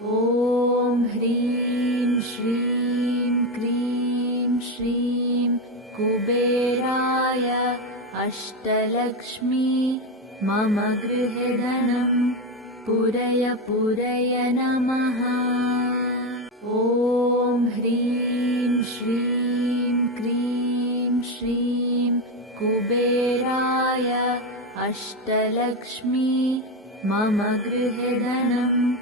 ॐ ह्रीं श्रीं क्रीं श्रीं कुबेराय अष्टलक्ष्मी मम गृहे धनं पूरय पूरय नमः। ॐ ह्रीं श्रीं क्रीं श्रीं कुबेराय अष्टलक्ष्मी मम गृहे धनं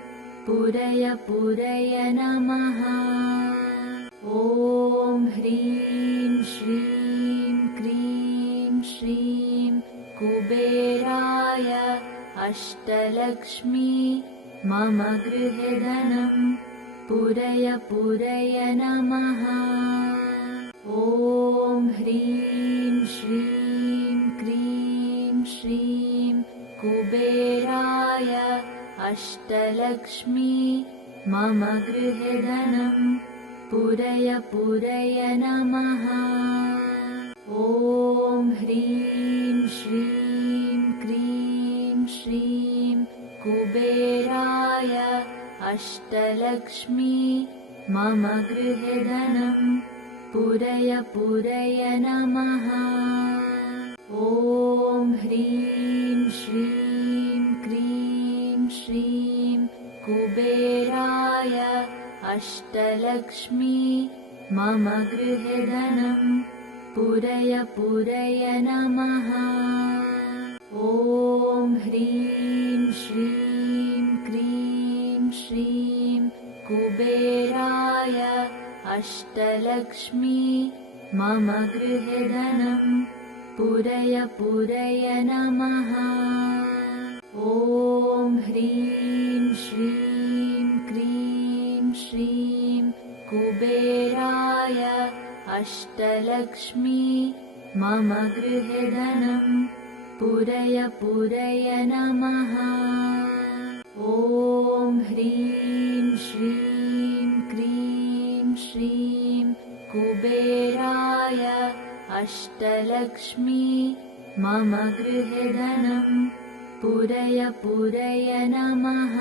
पूरय पूरय नमः। ॐ ह्रीं श्रीं क्रीं श्रीं कुबेराय अष्टलक्ष्मी मम गृहे धनं पूरय पूरय नमः। ॐ ह्रीं श्रीं क्रीं श्रीं कुबेराय अष्टलक्ष्मी मम गृहे धनं पूरय पूरय नमः। ॐ ह्रीं श्रीं क्रीं श्रीं कुबेराय अष्टलक्ष्मी मम गृहे धनं पूरय पूरय नमः। ॐ ह्रीं श्रीं क्रीं श्रीं कुबेराय अष्टलक्ष्मी मम गृहे धनं पूरय पूरय नमः। ॐ ह्रीं श्रीं क्रीं श्रीं कुबेराय अष्टलक्ष्मी मम गृहे धनं पूरय पूरय नमः। ॐ ह्रीं श्रीं क्रीं श्रीं कुबेराय अष्टलक्ष्मी मम गृहे धनं पूरय पूरय नमः। ॐ ह्रीं श्रीं क्रीं श्रीं कुबेराय अष्टलक्ष्मी मम गृहे धनं पूरय पूरय नमः।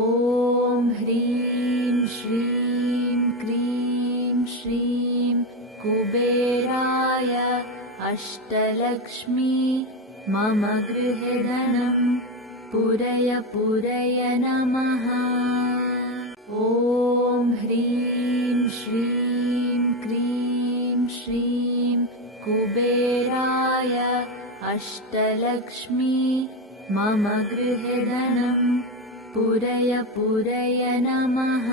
ॐ ह्रीं श्रीं क्रीं श्रीं कुबेराय अष्टलक्ष्मी मम गृहे धनं पूरय पूरय नमः। ॐ ह्रीं श्रीं क्रीं श्रीं कुबेराय अष्टलक्ष्मी मम गृहे धनं पूरय पूरय नमः।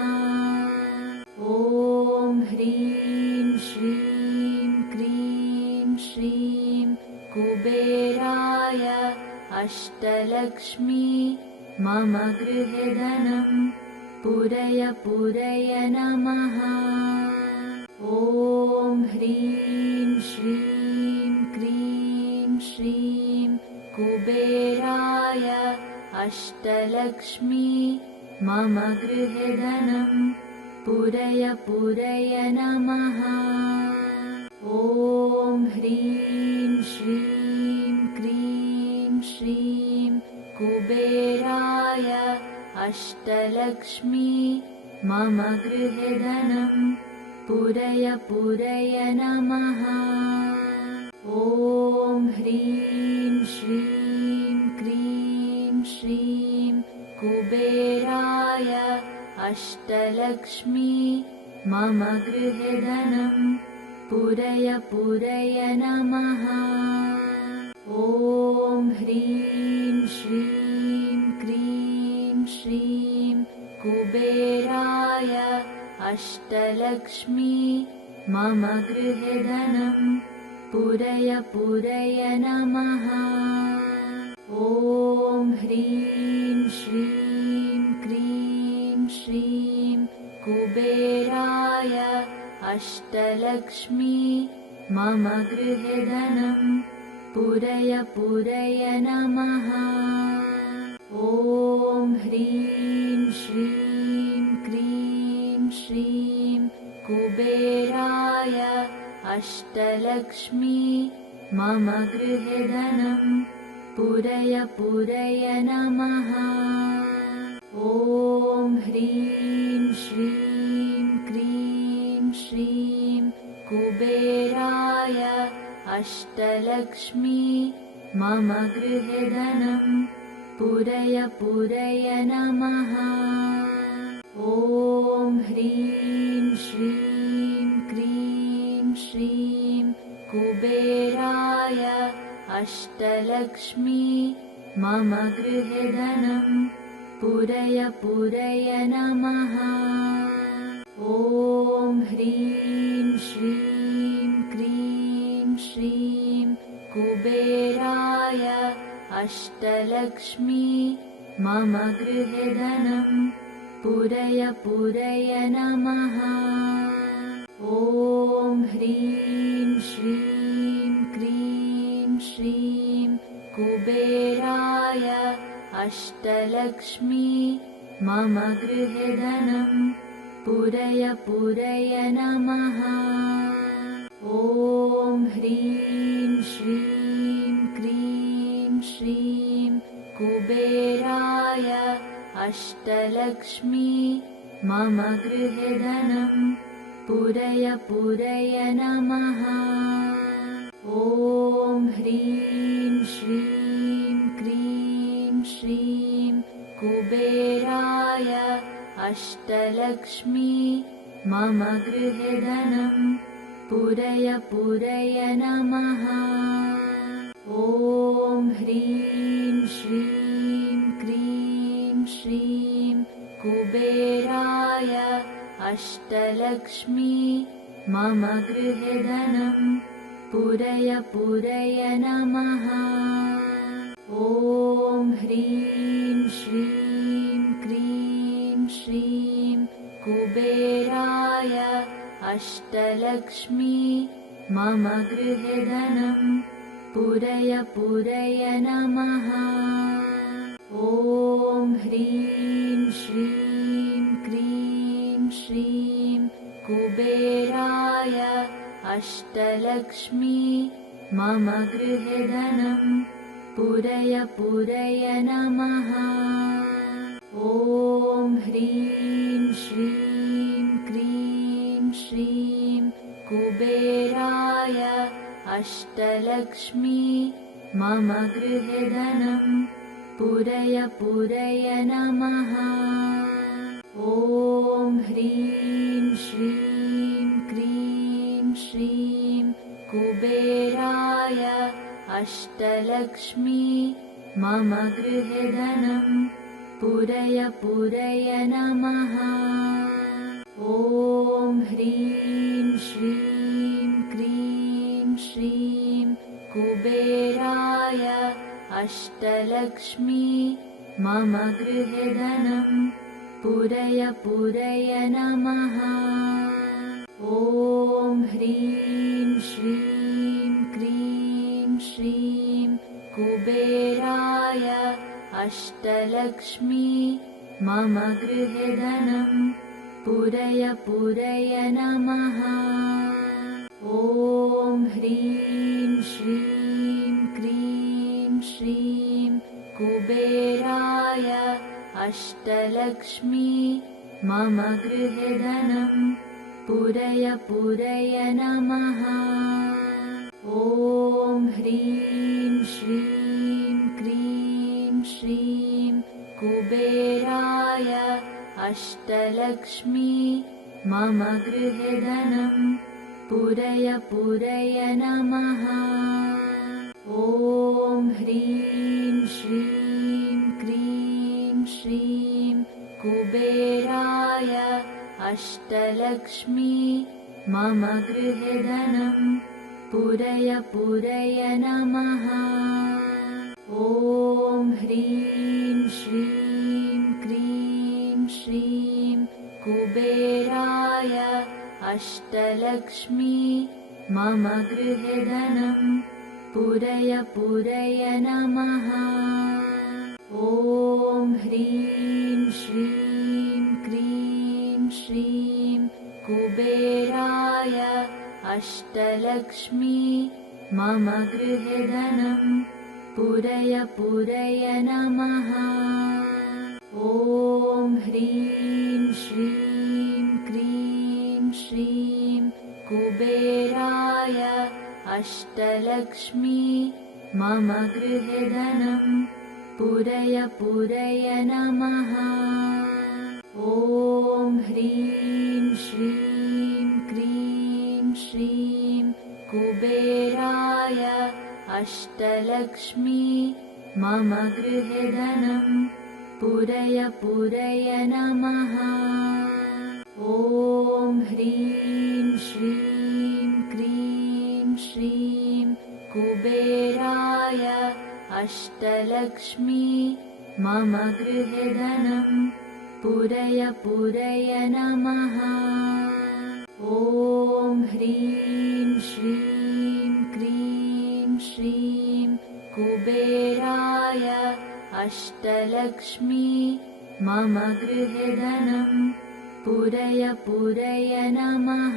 ॐ ह्रीं श्रीं क्रीं श्रीं कुबेराय अष्टलक्ष्मी मम गृहे धनं पूरय पूरय नमः। ॐ ह्रीं श्रीं क्रीं श्रीं कुबेराय अष्टलक्ष्मी मम गृहे धनं पूरय पूरय नमः। ॐ ह्रीं श्रीं क्रीं श्रीं कुबेराय अष्टलक्ष्मी मम गृहे धनं पूरय पूरय नमः। ॐ ह्रीं श्रीं क्रीं श्रीं कुबेराय अष्टलक्ष्मी मम गृहे धनं पूरय पूरय नमः। ॐ ह्रीं श्रीं क्रीं श्रीं कुबेराय अष्टलक्ष्मी मम गृहे धनं पूरय पूरय नमः। ॐ ह्रीं श्रीं क्रीं श्रीं कुबेराय अष्टलक्ष्मी मम गृहे धनं पूरय पूरय नमः। ॐ ह्रीं श्रीं क्रीं श्रीं कुबेराय अष्टलक्ष्मी मम गृहे धनं पूरय पूरय नमः। ॐ अष्टलक्ष्मी मम गृहे धनं पूरय पूरय नमः। ॐ ह्रीं श्रीं क्रीं श्रीं कुबेराय अष्टलक्ष्मी मम गृहे धनं पूरय पूरय नमः। ॐ ह्रीं श्रीं क्रीं श्रीं कुबेराय अष्टलक्ष्मी मम गृहे धनं पूरय पूरय नमः। ॐ ह्रीं श्रीं क्रीं श्रीं कुबेराय अष्टलक्ष्मी मम गृहे धनं पूरय पूरय नमः। ॐ ह्रीं श्रीं क्रीं श्रीं कुबेराय अष्टलक्ष्मी मम गृहे धनं पूरय पूरय नमः। ॐ ह्रीं श्रीं क्रीं श्रीं कुबेराय अष्टलक्ष्मी मम गृहे धनं पूरय पूरय नमः। ॐ ह्रीं श्रीं क्रीं श्रीं कुबेराय अष्टलक्ष्मी मम गृहे धनं पूरय पूरय नमः। ॐ ह्रीं श्रीं क्रीं श्रीं कुबेराय अष्टलक्ष्मी मम गृहे धनं पूरय पूरय नमः। ॐ ह्रीं श्रीं क्रीं श्रीं कुबेराय अष्टलक्ष्मी मम गृहे धनं पूरय पूरय नमः। ॐ ह्रीं श्रीं क्रीं श्रीं कुबेराय अष्टलक्ष्मी मम गृहे धनं पूरय पूरय नमः। ॐ ह्रीं श्रीं क्रीं श्रीं कुबेराय अष्टलक्ष्मी मम गृहे धनं पूरय पूरय नमः। ॐ ह्रीं श्रीं क्रीं श्रीं कुबेराय अष्टलक्ष्मी मम गृहे धनं पूरय पूरय नमः। ॐ ह्रीं श्रीं क्रीं श्रीं कुबेराय अष्टलक्ष्मी मम गृहे धनं पूरय पूरय नमः। ॐ ह्रीं श्रीं क्रीं श्रीं कुबेराय अष्टलक्ष्मी मम गृहे धनं पूरय पूरय नमः। ॐ ह्रीं श्रीं क्रीं श्रीं कुबेराय अष्टलक्ष्मी मम गृहे धनं पूरय पूरय नमः। ॐ ह्रीं श्रीं क्रीं श्रीं कुबेराय अष्टलक्ष्मी मम गृहे धनं पूरय पूरय नमः। ॐ ह्रीं श्रीं क्रीं श्रीं कुबेराय अष्टलक्ष्मी मम गृहे धनं पूरय पूरय नमः। ॐ ह्रीं श्रीं क्रीं श्रीं कुबेराय अष्टलक्ष्मी मम गृहे धनं पूरय पूरय नमः। ॐ ह्रीं श्रीं क्रीं श्रीं कुबेराय अष्टलक्ष्मी मम गृहे धनं पूरय पूरय नमः। ॐ ह्रीं श्रीं क्रीं श्रीं कुबेराय अष्टलक्ष्मी मम गृहे धनं पूरय पूरय नमः। ॐ ह्रीं श्रीं क्रीं श्रीं कुबेराय अष्टलक्ष्मी मम गृहे धनं पूरय पूरय नमः। ॐ ह्रीं श्रीं क्रीं श्रीं कुबेराय अष्टलक्ष्मी मम गृहे धनं पूरय पूरय नमः।